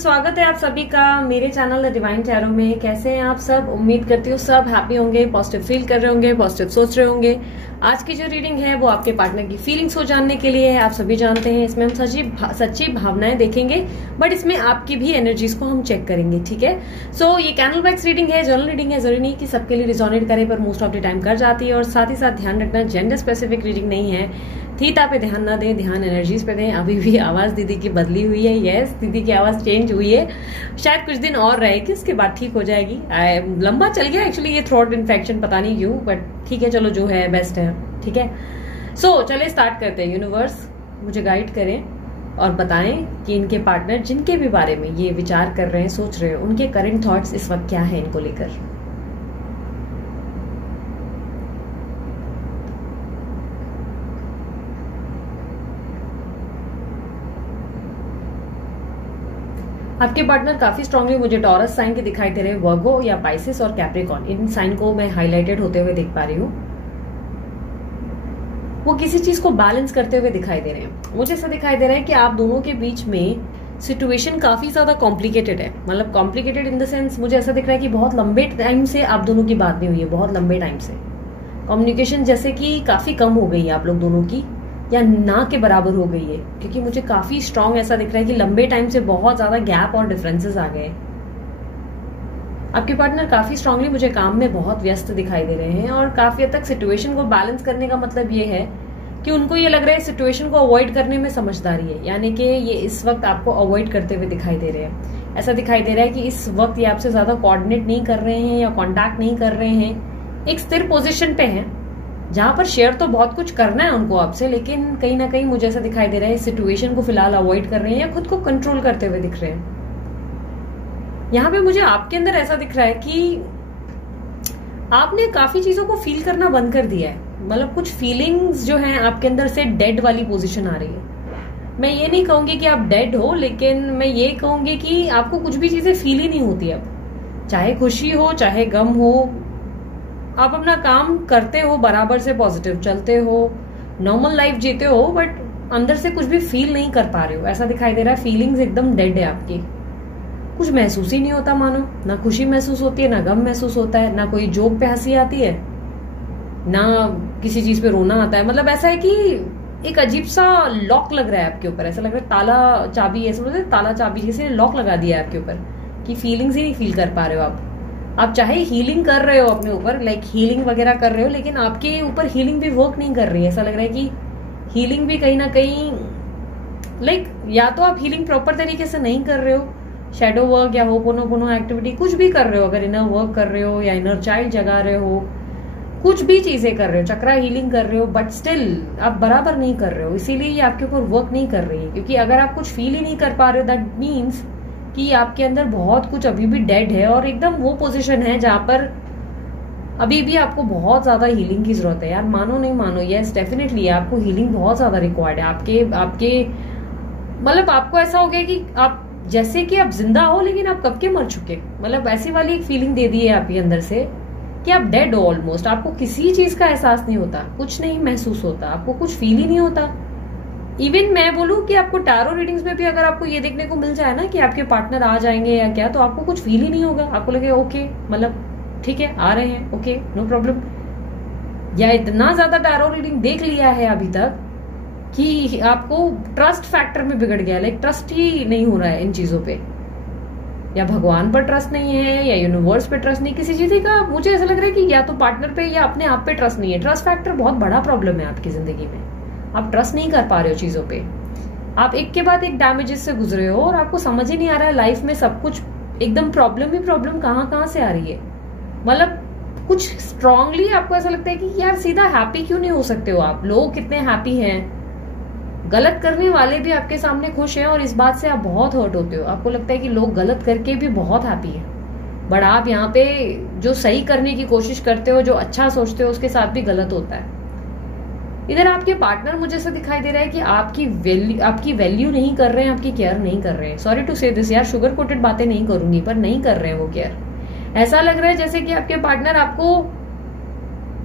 स्वागत है आप सभी का मेरे चैनल द डिवाइन टैरो में। कैसे हैं आप सब? उम्मीद करती हूँ सब हैप्पी होंगे, पॉजिटिव फील कर रहे होंगे, पॉजिटिव सोच रहे होंगे। आज की जो रीडिंग है वो आपके पार्टनर की फीलिंग्स को जानने के लिए है। आप सभी जानते हैं इसमें हम सच्ची भावनाएं देखेंगे, बट इसमें आपकी भी एनर्जीज को हम चेक करेंगे। ठीक है, सो ये कैंडल वैक्स रीडिंग है, जर्नल रीडिंग है। जरूरी नहीं कि सबके लिए रिजोनेट करे, पर मोस्ट ऑफ द टाइम कर जाती है। और साथ ही साथ ध्यान रखना, जेंडर स्पेसिफिक रीडिंग नहीं है। थीटा पे ध्यान ना दें, ध्यान एनर्जीज पे दें। अभी भी आवाज दीदी की बदली हुई है। यस, दीदी की आवाज चेंज हुई है, शायद कुछ दिन और रहेगी, उसके बाद ठीक हो जाएगी। लंबा चल गया एक्चुअली ये थ्रोट इन्फेक्शन, पता नहीं क्यों, बट ठीक है, चलो जो है बेस्ट है। ठीक है, सो चलिए स्टार्ट करते हैं। यूनिवर्स मुझे गाइड करें और बताएं कि इनके पार्टनर जिनके भी बारे में ये विचार कर रहे हैं, सोच रहे हैं, उनके करंट थॉट्स इस वक्त क्या है इनको लेकर। आपके पार्टनर काफी स्ट्रांगली मुझे टॉरस साइन के दिखाई दे रहे हैं, वर्गो या पाइसिस और कैप्रिकॉर्न। इन साइन को मैं हाईलाइटेड होते हुए देख पा रही हूँ। वो किसी चीज को बैलेंस करते हुए दिखाई दे रहे हैं। मुझे ऐसा दिखाई दे रहा है कि आप दोनों के बीच में सिचुएशन काफी ज्यादा कॉम्प्लिकेटेड है। मतलब कॉम्प्लिकेटेड इन द सेंस, मुझे ऐसा दिख रहा है कि बहुत लंबे टाइम से आप दोनों की बात नहीं हुई है। बहुत लंबे टाइम से कम्युनिकेशन जैसे कि काफी कम हो गई है आप लोग दोनों की, या ना के बराबर हो गई है। क्योंकि मुझे काफी स्ट्रांग ऐसा दिख रहा है कि लंबे टाइम से बहुत ज्यादा गैप और डिफरेंसेस आ गए। आपके पार्टनर काफी स्ट्रांगली मुझे काम में बहुत व्यस्त दिखाई दे रहे हैं, और काफी हद तक सिचुएशन को बैलेंस करने का मतलब ये है कि उनको ये लग रहा है सिचुएशन को अवॉइड करने में समझदारी है। यानी कि ये इस वक्त आपको अवॉइड करते हुए दिखाई दे रहे हैं। ऐसा दिखाई दे रहा है कि इस वक्त ये आपसे ज्यादा कोऑर्डिनेट नहीं कर रहे हैं या कॉन्टैक्ट नहीं कर रहे हैं। एक स्थिर पोजिशन पे है जहां पर शेयर तो बहुत कुछ करना है उनको आपसे, लेकिन कहीं ना कहीं मुझे ऐसा दिखाई दे रहा है सिचुएशन को फिलहाल अवॉइड कर रहे हैं या खुद को कंट्रोल करते हुए दिख रहे हैं। यहाँ पे मुझे आपके अंदर ऐसा दिख रहा है कि आपने काफी चीजों को फील करना बंद कर दिया है। मतलब कुछ फीलिंग्स जो हैं आपके अंदर से डेड वाली पोजीशन आ रही है। मैं ये नहीं कहूंगी कि आप डेड हो, लेकिन मैं ये कहूंगी कि आपको कुछ भी चीजें फील ही नहीं होती अब। चाहे खुशी हो, चाहे गम हो, आप अपना काम करते हो, बराबर से पॉजिटिव चलते हो, नॉर्मल लाइफ जीते हो, बट अंदर से कुछ भी फील नहीं कर पा रहे हो। ऐसा दिखाई दे रहा है फीलिंग्स एकदम डेड है आपकी। कुछ महसूस ही नहीं होता, मानो ना खुशी महसूस होती है, ना गम महसूस होता है, ना कोई जोक पे हंसी आती है, ना किसी चीज पे रोना आता है। मतलब ऐसा है कि एक अजीब सा लॉक लग रहा है आपके ऊपर। ऐसा लग रहा है ताला चाबी, ऐसा बोलते ताला चाबी जैसे लॉक लगा दिया है आपके ऊपर कि फीलिंग्स ही नहीं फील कर पा रहे हो आप चाहे हीलिंग कर रहे हो अपने ऊपर, लाइक हीलिंग वगैरह कर रहे हो, लेकिन आपके ऊपर हीलिंग भी वर्क नहीं कर रही है। ऐसा लग रहा है कि हीलिंग भी कहीं ना कहीं लाइक या तो आप हीलिंग प्रॉपर तरीके से नहीं कर रहे हो, शैडो वर्क या होपोनोपोनो एक्टिविटी कुछ भी कर रहे हो, अगर इनर वर्क कर रहे हो या इनर चाइल्ड जगा रहे हो, कुछ भी चीजें कर रहे हो, चक्रा हीलिंग कर रहे हो, बट स्टिल आप बराबर नहीं कर रहे हो। इसीलिए ये आपके ऊपर वर्क नहीं कर रही है। क्योंकि अगर आप कुछ फील ही नहीं कर पा रहे हो, दैट मीन्स कि आपके अंदर बहुत कुछ अभी भी डेड है, और एकदम वो पोजीशन है जहां पर अभी भी आपको बहुत ज्यादा हीलिंग की जरूरत है। यार मानो नहीं मानो, यस डेफिनेटली आपको हीलिंग बहुत ज्यादा रिक्वायर्ड है। आपके मतलब आपको ऐसा हो गया कि आप जैसे कि आप जिंदा हो, लेकिन आप कब के मर चुके। मतलब ऐसी वाली एक फीलिंग दे दी है आपके अंदर से कि आप डेड हो ऑलमोस्ट। आपको किसी चीज का एहसास नहीं होता, कुछ नहीं महसूस होता, आपको कुछ फील ही नहीं होता। इवन मैं बोलूं कि आपको टैरो रीडिंग्स में भी अगर आपको ये देखने को मिल जाए ना कि आपके पार्टनर आ जाएंगे या क्या, तो आपको कुछ फील ही नहीं होगा। आपको लगेगा ओके, मतलब ठीक है आ रहे हैं, ओके नो प्रॉब्लम। या इतना ज्यादा टैरो रीडिंग देख लिया है अभी तक कि आपको ट्रस्ट फैक्टर में बिगड़ गया, लाइक ट्रस्ट ही नहीं हो रहा है इन चीजों पे। या भगवान पर ट्रस्ट नहीं है, या यूनिवर्स पे ट्रस्ट नहीं, किसी चीज का। मुझे ऐसा लग रहा है कि या तो पार्टनर पे या अपने आप पे ट्रस्ट नहीं है। ट्रस्ट फैक्टर बहुत बड़ा प्रॉब्लम है आपकी जिंदगी में। आप ट्रस्ट नहीं कर पा रहे हो चीजों पे। आप एक के बाद एक डैमेजेस से गुजरे हो, और आपको समझ ही नहीं आ रहा है लाइफ में सब कुछ एकदम प्रॉब्लम ही प्रॉब्लम कहाँ से आ रही है। मतलब कुछ स्ट्रांगली आपको ऐसा लगता है कि यार सीधा हैप्पी क्यों नहीं हो सकते हो आप। लोग कितने हैप्पी हैं, गलत करने वाले भी आपके सामने खुश हैं, और इस बात से आप बहुत हर्ट होते हो। आपको लगता है कि लोग गलत करके भी बहुत हैप्पी है, बट आप यहाँ पे जो सही करने की कोशिश करते हो, जो अच्छा सोचते हो, उसके साथ भी गलत होता है। इधर आपके पार्टनर मुझे ऐसा दिखाई दे रहा है कि आपकी वैल्यू नहीं कर रहे हैं, आपकी केयर नहीं कर रहे हैं। सॉरी टू से दिस यार, शुगर कोटेड बातें नहीं करूंगी, पर नहीं कर रहे हैं वो केयर। ऐसा लग रहा है जैसे कि आपके पार्टनर आपको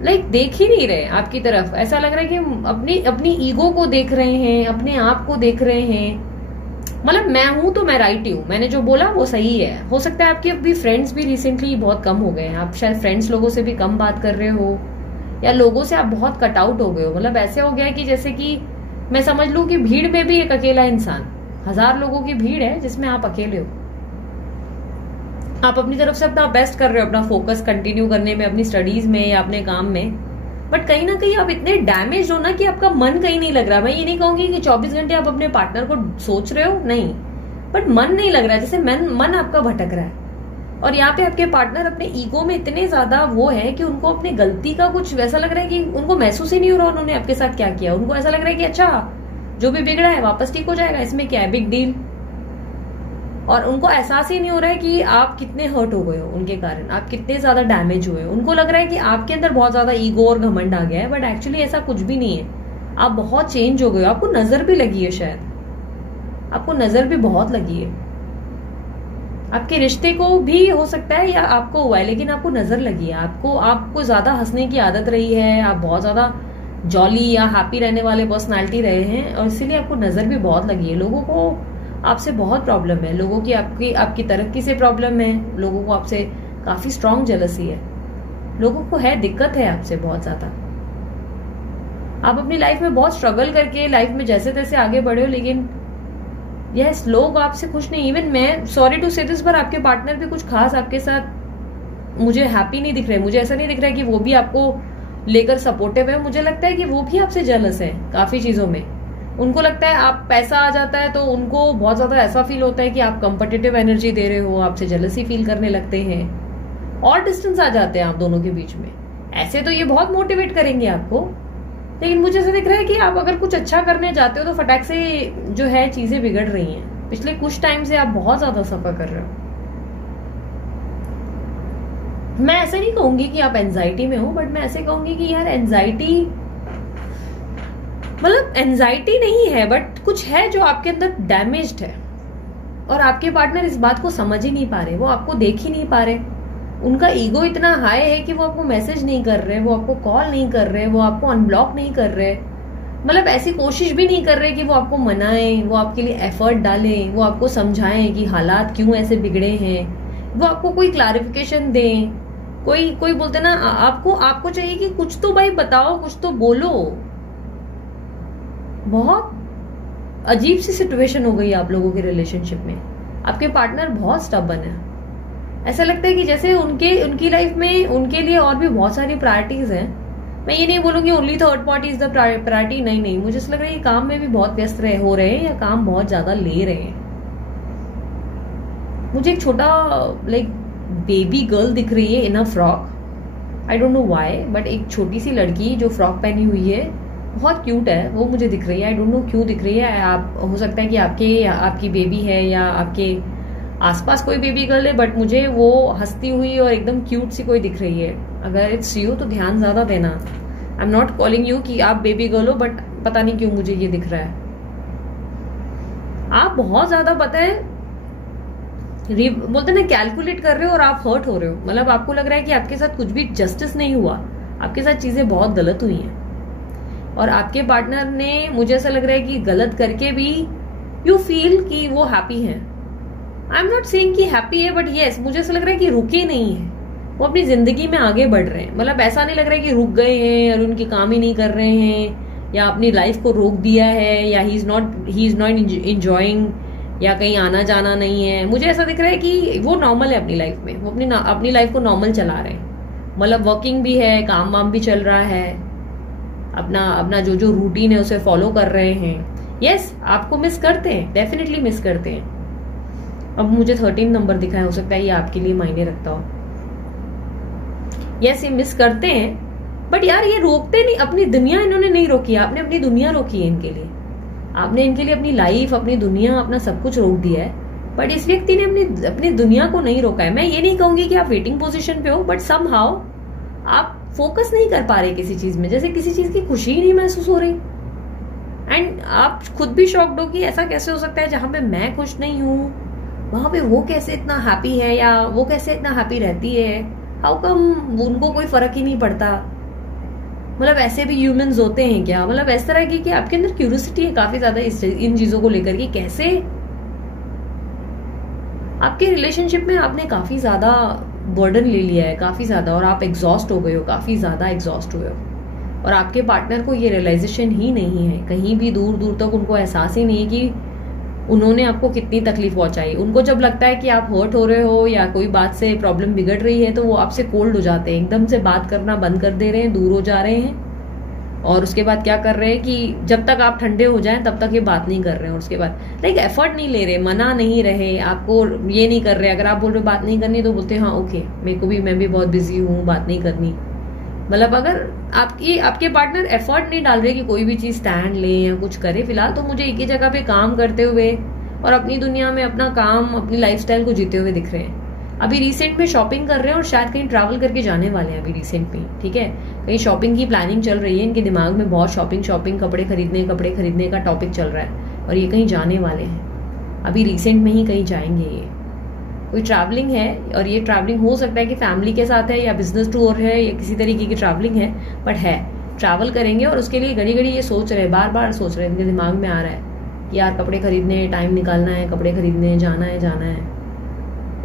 लाइक देख ही नहीं रहे आपकी तरफ। ऐसा लग रहा है कि अपनी ईगो को देख रहे हैं, अपने आप को देख रहे हैं, मतलब मैं हूं तो मैं राइट ही हूं, मैंने जो बोला वो सही है। हो सकता है आपके अभी फ्रेंड्स भी रिसेंटली बहुत कम हो गए हैं, आप शायद फ्रेंड्स लोगों से भी कम बात कर रहे हो, या लोगों से आप बहुत कट आउट हो गए हो। मतलब ऐसे हो गया है कि जैसे कि मैं समझ लूं कि भीड़ में भी एक अकेला इंसान, 1000 लोगों की भीड़ है जिसमें आप अकेले हो। आप अपनी तरफ से अपना बेस्ट कर रहे हो, अपना फोकस कंटिन्यू करने में, अपनी स्टडीज में या अपने काम में, बट कहीं ना कहीं आप इतने डैमेज हो ना कि आपका मन कहीं नहीं लग रहा। मैं ये नहीं कहूंगी कि 24 घंटे आप अपने पार्टनर को सोच रहे हो, नहीं, बट मन नहीं लग रहा है, जैसे मन आपका भटक रहा है। और यहाँ पे आपके पार्टनर अपने ईगो में इतने ज्यादा वो है कि उनको अपनी गलती का कुछ वैसा लग रहा है कि उनको महसूस ही नहीं हो रहा उन्होंने आपके साथ क्या किया। उनको ऐसा लग रहा है कि अच्छा जो भी बिगड़ा है वापस ठीक हो जाएगा, इसमें क्या है, बिग डील। और उनको एहसास ही नहीं हो रहा है कि आप कितने हर्ट हो गए हो उनके कारण, आप कितने ज्यादा डैमेज हुए हो। उनको लग रहा है कि आपके अंदर बहुत ज्यादा ईगो और घमंड आ गया है, बट एक्चुअली ऐसा कुछ भी नहीं है। आप बहुत चेंज हो गए हो, आपको नजर भी लगी है, शायद आपको नजर भी बहुत लगी है। आपके रिश्ते को भी हो सकता है या आपको हुआ है, लेकिन आपको नजर लगी है। आपको ज्यादा हंसने की आदत रही है, आप बहुत ज्यादा जॉली या हैप्पी रहने वाले पर्सनालिटी रहे हैं, और इसीलिए आपको नजर भी बहुत लगी है। लोगों को आपसे बहुत प्रॉब्लम है, लोगों की आपकी तरक्की से प्रॉब्लम है, लोगों को आपसे काफी स्ट्रांग जेलसी है, लोगों को है दिक्कत है आपसे बहुत ज्यादा। आप अपनी लाइफ में बहुत स्ट्रगल करके लाइफ में जैसे तैसे आगे बढ़े हो, लेकिन यस लोग आपसे खुश नहीं। इवन मैं सॉरी टू से दिस, पर आपके पार्टनर भी कुछ खास आपके साथ मुझे हैप्पी नहीं दिख रहे। मुझे ऐसा नहीं दिख रहा है कि वो भी आपको लेकर सपोर्टिव है। मुझे लगता है कि वो भी आपसे जेलस है काफी चीजों में। उनको लगता है आप पैसा आ जाता है तो उनको बहुत ज्यादा ऐसा फील होता है कि आप कंपटीटिव एनर्जी दे रहे हो, आपसे जेलसी फील करने लगते हैं और डिस्टेंस आ जाते हैं आप दोनों के बीच में। ऐसे तो ये बहुत मोटिवेट करेंगे आपको, लेकिन मुझे ऐसा दिख रहा है कि आप अगर कुछ अच्छा करने जाते हो तो फटाक से जो है चीजें बिगड़ रही हैं। पिछले कुछ टाइम से आप बहुत ज्यादा सफर कर रहे हो। मैं ऐसे नहीं कहूंगी कि आप एंजाइटी में हो, बट मैं ऐसे कहूंगी कि यार एंजाइटी मतलब एंजाइटी नहीं है, बट कुछ है जो आपके अंदर डैमेज्ड है, और आपके पार्टनर इस बात को समझ ही नहीं पा रहे, वो आपको देख ही नहीं पा रहे। उनका ईगो इतना हाई है कि वो आपको मैसेज नहीं कर रहे, वो आपको कॉल नहीं कर रहे, वो आपको अनब्लॉक नहीं कर रहे, मतलब ऐसी कोशिश भी नहीं कर रहे कि वो आपको मनाएं, वो आपके लिए एफर्ट डालें, वो आपको समझाएं कि हालात क्यों ऐसे बिगड़े हैं, वो आपको कोई क्लैरिफिकेशन दें। कोई बोलते ना आपको चाहिए कि कुछ तो भाई बताओ, कुछ तो बोलो। बहुत अजीब सी सिचुएशन हो गई आप लोगों के रिलेशनशिप में। आपके पार्टनर बहुत स्टबर्न है। ऐसा लगता है कि जैसे उनकी लाइफ में उनके लिए और भी बहुत सारी प्रायोरिटीज हैं। मैं ये नहीं बोलूंगी only third party is the priority, नहीं, मुझे ऐसा लग रहा है कि काम में भी बहुत व्यस्त हो रहे हैं या काम बहुत ज्यादा ले रहे हैं। मुझे एक छोटा लाइक बेबी गर्ल दिख रही है in a frock, I don't know why, but एक छोटी सी लड़की जो फ्रॉक पहनी हुई है बहुत क्यूट है, वो मुझे दिख रही है। आई डोंट नो क्यों दिख रही है। आप हो सकता है कि आपकी बेबी है या आपके आसपास कोई बेबी गर्ल है, बट मुझे वो हंसती हुई और एकदम क्यूट सी कोई दिख रही है। अगर इट्स यू तो ध्यान ज्यादा देना। I am not calling you कि आप बेबी गर्ल हो, बट पता नहीं क्यों मुझे ये दिख रहा है। आप बहुत ज्यादा पता है बोलते ना कैलकुलेट कर रहे हो और आप हर्ट हो रहे हो। मतलब आपको लग रहा है कि आपके साथ कुछ भी जस्टिस नहीं हुआ, आपके साथ चीजें बहुत गलत हुई हैं, और आपके पार्टनर ने मुझे ऐसा लग रहा है कि गलत करके भी यू फील कि वो हैप्पी है। आई एम नॉट सेइंग कि हैप्पी है, बट यस मुझे ऐसा लग रहा है कि रुके नहीं है, वो अपनी जिंदगी में आगे बढ़ रहे हैं। मतलब ऐसा नहीं लग रहा है कि रुक गए हैं और उनके काम ही नहीं कर रहे हैं, या अपनी लाइफ को रोक दिया है, या ही इज नॉट इंजॉइंग, या कहीं आना जाना नहीं है। मुझे ऐसा दिख रहा है कि वो नॉर्मल है अपनी लाइफ में, वो अपनी लाइफ को नॉर्मल चला रहे हैं। मतलब वर्किंग भी है, काम वाम भी चल रहा है, अपना जो रूटीन है उसे फॉलो कर रहे हैं। यस आपको मिस करते हैं, डेफिनेटली मिस करते हैं। अब मुझे 13 नंबर दिखा है, हो सकता है ये आपके लिए मायने रखता हो। यस ये मिस करते हैं, बट यार ये रोकते नहीं। अपनी दुनिया इन्होंने नहीं रोकी, आपने अपनी दुनिया रोकी है इनके लिए। आपने इनके लिए अपनी लाइफ, अपनी दुनिया, अपना सब कुछ रोक दिया है, बट इस व्यक्ति ने अपनी दुनिया को नहीं रोका है। मैं ये नहीं कहूंगी कि आप वेटिंग पोजीशन पे हो, बट समहाउ आप फोकस नहीं कर पा रहे किसी चीज में, जैसे किसी चीज की खुशी ही नहीं महसूस हो रही। एंड आप खुद भी शॉक्ड हो कि ऐसा कैसे हो सकता है, जहां पे मैं खुश नहीं हूँ वहां पे वो कैसे इतना हैप्पी है, या वो कैसे इतना हैप्पी रहती है। हाउ कम उनको कोई फर्क ही नहीं पड़ता। मतलब ऐसे भी ह्यूमंस होते हैं क्या। मतलब इस तरह की कि आपके अंदर क्यूरियोसिटी है काफी ज्यादा इन चीजों को लेकर कि कैसे आपके रिलेशनशिप में आपने काफी ज्यादा बर्डन ले लिया है, काफी ज्यादा, और आप एग्जॉस्ट हो गए हो, काफी ज्यादा एग्जॉस्ट हुए हो, और आपके पार्टनर को ये रियलाइजेशन ही नहीं है, कहीं भी दूर दूर तक उनको एहसास ही नहीं है कि उन्होंने आपको कितनी तकलीफ पहुंचाई। उनको जब लगता है कि आप हर्ट हो रहे हो या कोई बात से प्रॉब्लम बिगड़ रही है तो वो आपसे कोल्ड हो जाते हैं, एकदम से बात करना बंद कर दे रहे हैं, दूर हो जा रहे हैं, और उसके बाद क्या कर रहे हैं कि जब तक आप ठंडे हो जाएं तब तक ये बात नहीं कर रहे हैं, और उसके बाद लाइक एफर्ट नहीं ले रहे, मना नहीं रहे, आपको ये नहीं कर रहे। अगर आप बोल रहे हो बात नहीं करनी तो बोलते हैं हाँ ओके, मेरे को भी, मैं भी बहुत बिजी हूँ, बात नहीं करनी। मतलब अगर आपके पार्टनर एफर्ट नहीं डाल रहे कि कोई भी चीज स्टैंड ले या कुछ करे फिलहाल, तो मुझे एक ही जगह पे काम करते हुए और अपनी दुनिया में अपना काम, अपनी लाइफस्टाइल को जीते हुए दिख रहे हैं। अभी रिसेंट में शॉपिंग कर रहे हैं और शायद कहीं ट्रैवल करके जाने वाले हैं अभी रिसेंट में, ठीक है, कहीं शॉपिंग की प्लानिंग चल रही है इनके दिमाग में, बहुत शॉपिंग कपड़े खरीदने का टॉपिक चल रहा है, और ये कहीं जाने वाले हैं, अभी रिसेंट में ही कहीं जाएंगे। ये कोई ट्रैवलिंग है, और ये ट्रैवलिंग हो सकता है कि फैमिली के साथ है या बिजनेस टूर है या किसी तरीके की ट्रैवलिंग है, बट है, ट्रैवल करेंगे, और उसके लिए घड़ी घड़ी ये सोच रहे हैं, बार बार सोच रहे हैं, इनके दिमाग में आ रहा है कि यार कपड़े खरीदने, टाइम निकालना है, कपड़े खरीदने जाना है,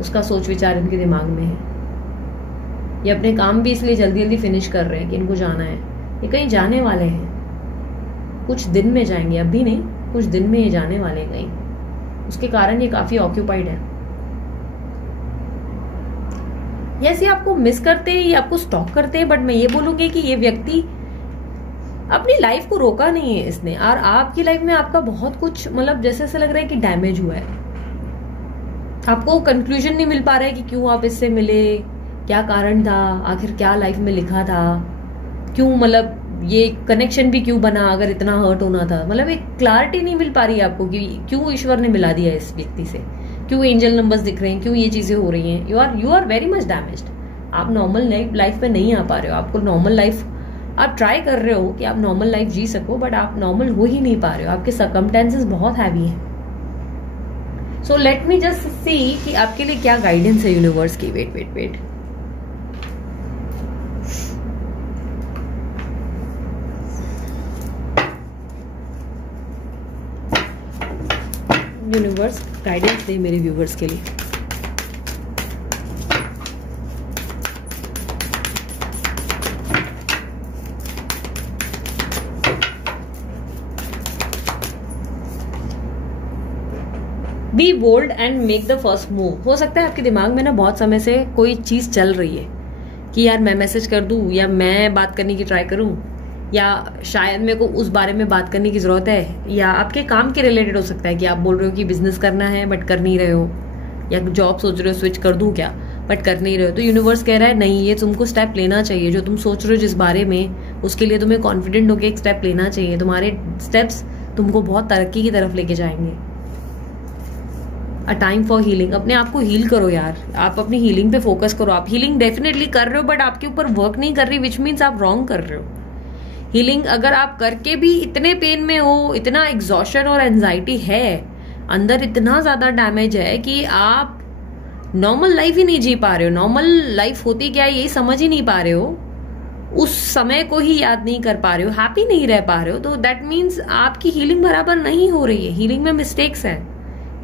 उसका सोच विचार इनके दिमाग में है। ये अपने काम भी इसलिए जल्दी जल्दी फिनिश कर रहे हैं कि इनको जाना है, ये कहीं जाने वाले हैं, कुछ दिन में जाएंगे, अभी नहीं, कुछ दिन में ये जाने वाले हैं कहीं, उसके कारण ये काफी ऑक्यूपाइड है। ये आपको मिस करते हैं, ये आपको स्टॉक करते हैं, बट मैं ये बोलूंगी कि ये व्यक्ति अपनी लाइफ को रोका नहीं है इसने, और आपकी लाइफ में आपका बहुत कुछ, मतलब जैसे ऐसा लग रहा है कि डैमेज हुआ है, आपको कंक्लूजन नहीं मिल पा रहा है कि क्यों आप इससे मिले, क्या कारण था, आखिर क्या लाइफ में लिखा था, क्यों, मतलब ये कनेक्शन भी क्यों बना अगर इतना हर्ट होना था, मतलब एक क्लैरिटी नहीं मिल पा रही है आपको कि क्यों ईश्वर ने मिला दिया इस व्यक्ति से, क्यों एंजल नंबर्स दिख रहे हैं, क्यों ये चीजें हो रही हैं। You are very much damaged, आप नॉर्मल लाइफ पे नहीं आ पा रहे हो, आपको नॉर्मल लाइफ, आप ट्राई कर रहे हो कि आप नॉर्मल लाइफ जी सको, बट आप नॉर्मल हो ही नहीं पा रहे हो, आपके सर्कमस्टेंसेस बहुत हैवी हैं। So let me just see कि आपके लिए क्या गाइडेंस है यूनिवर्स की। वेट यूनिवर्स गाइडेंस दे मेरे व्यूवर्स के लिए। Be bold and make the first move. हो सकता है आपके दिमाग में ना बहुत समय से कोई चीज चल रही है कि यार मैं मैसेज कर दूं, या मैं बात करने की ट्राई करूं, या शायद मेरे को उस बारे में बात करने की जरूरत है, या आपके काम के रिलेटेड हो सकता है कि आप बोल रहे हो कि बिजनेस करना है बट कर नहीं रहे हो, या जॉब सोच रहे हो स्विच कर दूं क्या, बट कर नहीं रहे हो। तो यूनिवर्स कह रहा है नहीं, ये तुमको स्टेप लेना चाहिए, जो तुम सोच रहे हो जिस बारे में, उसके लिए तुम्हें कॉन्फिडेंट होकर एक स्टेप लेना चाहिए। तुम्हारे स्टेप्स तुमको बहुत तरक्की की तरफ लेके जाएंगे। अ टाइम फॉर हीलिंग, अपने आप को हील करो यार, आप अपनी हीलिंग पे फोकस करो। आप हीलिंग डेफिनेटली कर रहे हो बट आपके ऊपर वर्क नहीं कर रही, विच मीन्स आप रॉन्ग कर रहे हो। हीलिंग अगर आप करके भी इतने पेन में हो, इतना एग्जॉशन और एंजाइटी है अंदर, इतना ज्यादा डैमेज है कि आप नॉर्मल लाइफ ही नहीं जी पा रहे हो। नॉर्मल लाइफ होती क्या है यही समझ ही नहीं पा रहे हो, उस समय को ही याद नहीं कर पा रहे हो, हैप्पी नहीं रह पा रहे हो। तो दैट मीन्स आपकी हीलिंग बराबर नहीं हो रही है, हीलिंग में मिस्टेक्स है,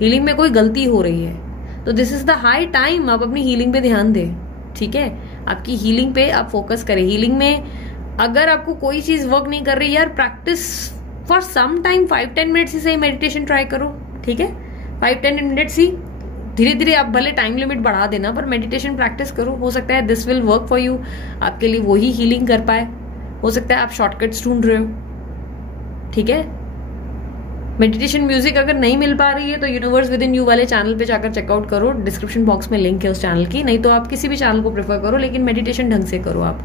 हीलिंग में कोई गलती हो रही है। तो this is the high time आप अपनी हीलिंग पे ध्यान दें, ठीक है, आपकी हीलिंग पे आप फोकस करें। हीलिंग में अगर आपको कोई चीज वर्क नहीं कर रही यार, practice for some time, 5-10 minutes ही सही मेडिटेशन ट्राई करो, ठीक है, 5-10 मिनट्स ही, धीरे धीरे आप भले टाइम लिमिट बढ़ा देना पर मेडिटेशन प्रैक्टिस करो। हो सकता है this will work for you, आपके लिए वही हीलिंग कर पाए। हो सकता है आप शॉर्टकट्स ढूंढ रहे हो, ठीक है। मेडिटेशन म्यूजिक अगर नहीं मिल पा रही है तो यूनिवर्स विद इन यू वाले चैनल पे जाकर चेकआउट करो, डिस्क्रिप्शन बॉक्स में लिंक है उस चैनल की। नहीं तो आप किसी भी चैनल को प्रेफर करो, लेकिन मेडिटेशन ढंग से करो आप,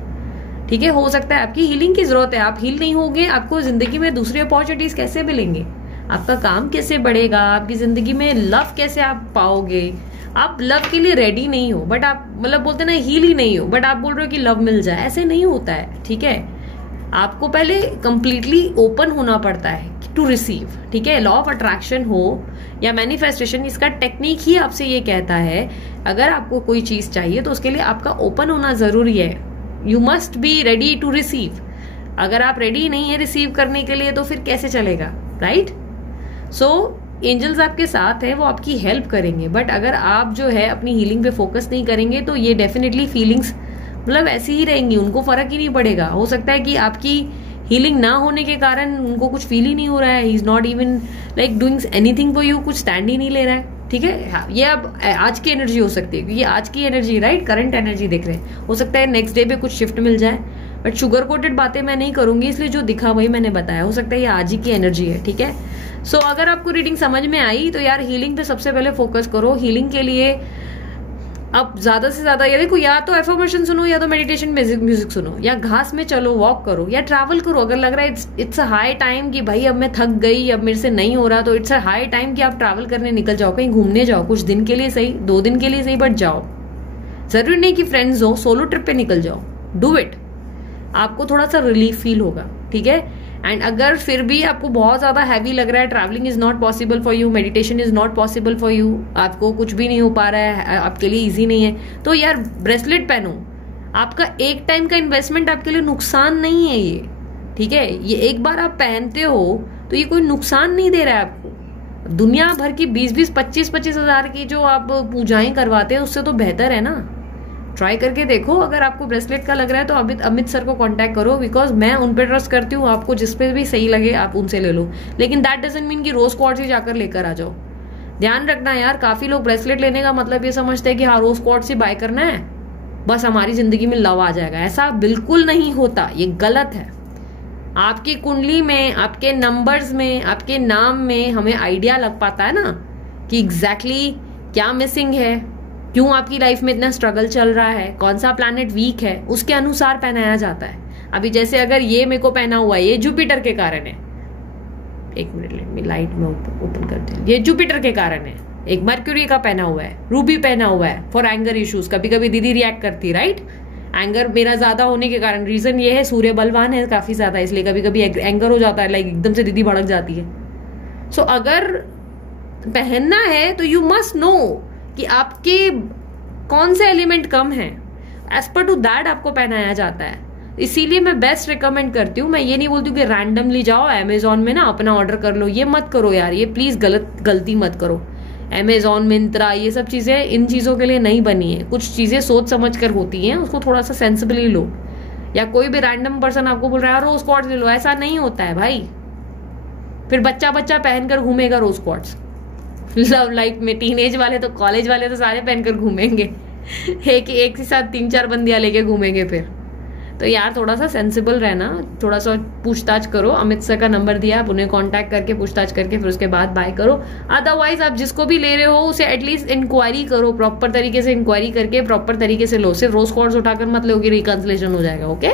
ठीक है। हो सकता है आपकी हीलिंग की जरूरत है, आप हील नहीं होगे, आपको जिंदगी में दूसरी अपॉर्चुनिटीज कैसे मिलेंगे, आपका काम कैसे बढ़ेगा, आपकी जिंदगी में लव कैसे आप पाओगे। आप लव के लिए रेडी नहीं हो बट आप, मतलब बोलते ना हील ही नहीं हो बट आप बोल रहे हो कि लव मिल जाए, ऐसे नहीं होता है, ठीक है। आपको पहले कंप्लीटली ओपन होना पड़ता है टू रिसीव, ठीक है। लॉ ऑफ अट्रैक्शन हो या मैनिफेस्टेशन, इसका टेक्निक ही आपसे ये कहता है अगर आपको कोई चीज चाहिए तो उसके लिए आपका ओपन होना जरूरी है। You must be ready to receive. अगर आप रेडी नहीं है रिसीव करने के लिए तो फिर कैसे चलेगा, राइट। सो एंजल्स आपके साथ है, वो आपकी हेल्प करेंगे, बट अगर आप जो है अपनी हीलिंग पे फोकस नहीं करेंगे तो ये डेफिनेटली फीलिंग्स मतलब ऐसी ही रहेंगी, उनको फर्क ही नहीं पड़ेगा। हो सकता है कि आपकी हीलिंग ना होने के कारण उनको कुछ फील ही नहीं हो रहा है, he is not even like doing anything for you, कुछ स्टैंड ही नहीं ले रहा है, ठीक है। हाँ, ये अब आज की एनर्जी हो सकती है, क्योंकि आज की एनर्जी राइट करंट एनर्जी देख रहे हैं, हो सकता है नेक्स्ट डे पे कुछ शिफ्ट मिल जाए, बट शुगर कोटेड बातें मैं नहीं करूंगी, इसलिए जो दिखा वही मैंने बताया, हो सकता है ये आज ही की एनर्जी है, ठीक है। सो अगर आपको रीडिंग समझ में आई तो यार हीलिंग पे सबसे पहले फोकस करो। हीलिंग के लिए अब ज्यादा से ज्यादा ये देखो, या तो एफर्मेशन सुनो या तो मेडिटेशन म्यूजिक सुनो, या घास में चलो, वॉक करो, या ट्रैवल करो। अगर लग रहा है इट्स अ हाई टाइम कि भाई अब मैं थक गई, अब मेरे से नहीं हो रहा, तो इट्स अ हाई टाइम कि आप ट्रैवल करने निकल जाओ, कहीं घूमने जाओ, कुछ दिन के लिए सही, 2 दिन के लिए सही, बट जाओ। जरूरी नहीं कि फ्रेंड्स हो, सोलो ट्रिप पे निकल जाओ, डू इट, आपको थोड़ा सा रिलीफ फील होगा, ठीक है। एंड अगर फिर भी आपको बहुत ज्यादा हैवी लग रहा है, travelling is not possible for you, meditation is not possible for you, आपको कुछ भी नहीं हो पा रहा है, आपके लिए इजी नहीं है, तो यार ब्रेसलेट पहनो। आपका एक टाइम का इन्वेस्टमेंट आपके लिए नुकसान नहीं है ये, ठीक है। ये एक बार आप पहनते हो तो ये कोई नुकसान नहीं दे रहा है आपको। दुनिया भर की 20-20, 25-25 हजार की जो आप पूजाएं करवाते हैं उससे तो बेहतर है ना। ट्राई करके देखो, अगर आपको ब्रेसलेट का लग रहा है तो अमित सर को कांटेक्ट करो, बिकॉज मैं उन पे ट्रस्ट करती हूँ। आपको जिस पे भी सही लगे आप उनसे ले लो, लेकिन दैट डजंट मीन कि रोज क्वार्ट्ज ही जाकर लेकर आ जाओ। ध्यान रखना यार, काफी लोग ब्रेसलेट लेने का मतलब ये समझते हैं कि हाँ रोज क्वार्ट्ज ही बाय करना है, बस हमारी जिंदगी में लव आ जाएगा। ऐसा बिल्कुल नहीं होता, ये गलत है। आपकी कुंडली में, आपके नंबर्स में, आपके नाम में हमें आइडिया लग पाता है ना कि एग्जैक्टली क्या मिसिंग है, क्यों आपकी लाइफ में इतना स्ट्रगल चल रहा है, कौन सा प्लैनेट वीक है, उसके अनुसार पहनाया जाता है। अभी जैसे अगर ये मेरे को पहना हुआ है, ये जुपिटर के कारण है, एक मिनट लेट मी लाइट में ओपन करते हैं, ये जुपिटर के कारण है। एक मर्क्यूरी का पहना हुआ है, रूबी पहना हुआ है फॉर एंगर इश्यूज। कभी कभी दीदी रिएक्ट करती, राइट, एंगर मेरा ज्यादा होने के कारण। रीजन ये है सूर्य बलवान है काफी ज्यादा, इसलिए कभी कभी एंगर हो जाता है, लाइक एकदम से दीदी भड़क जाती है। सो अगर पहनना है तो यू मस्ट नो कि आपके कौन से एलिमेंट कम है, एज पर टू दैट आपको पहनाया जाता है। इसीलिए मैं बेस्ट रिकमेंड करती हूँ। मैं ये नहीं बोलती हूँ कि रैंडमली जाओ अमेजोन में ना अपना ऑर्डर कर लो, ये मत करो यार, ये प्लीज गलती मत करो। अमेजोन, मिंत्रा, ये सब चीजें इन चीजों के लिए नहीं बनी है। कुछ चीजें सोच समझ कर होती हैं, उसको थोड़ा सा सेंसिबली लो। या कोई भी रैंडम पर्सन आपको बोल रहा है रोज क्वार्ट्ज ले लो, ऐसा नहीं होता है भाई। फिर बच्चा पहनकर घूमेगा रोज क्वार्ट्ज लव लाइफ में। टीनेज वाले तो, कॉलेज वाले तो सारे पहनकर घूमेंगे, एक ही साथ 3-4 बंदियां लेके घूमेंगे फिर। तो यार थोड़ा सा सेंसिबल रहना, थोड़ा सा पूछताछ करो। अमित सर का नंबर दिया, आप उन्हें कांटेक्ट करके पूछताछ करके फिर उसके बाद बाय करो। अदरवाइज आप जिसको भी ले रहे हो उसे एटलीस्ट इंक्वायरी करो, प्रॉपर तरीके से इंक्वायरी करके प्रॉपर तरीके से लो। सिर्फ रोज क्वार्ट्ज उठाकर मत लो कि रिकंसिलेशन हो जाएगा, ओके।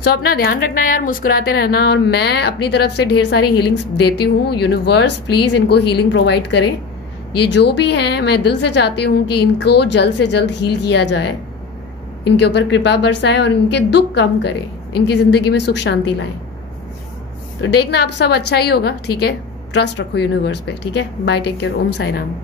सो अपना ध्यान रखना यार, मुस्कुराते रहना। और मैं अपनी तरफ से ढेर सारी हीलिंग्स देती हूँ। यूनिवर्स प्लीज इनको हीलिंग प्रोवाइड करें। ये जो भी हैं, मैं दिल से चाहती हूँ कि इनको जल्द से जल्द हील किया जाए, इनके ऊपर कृपा बरसाए और इनके दुख कम करें, इनकी जिंदगी में सुख शांति लाएं। तो देखना आप सब अच्छा ही होगा, ठीक है। ट्रस्ट रखो यूनिवर्स पे, ठीक है। बाय, टेक केयर, ओम साई राम।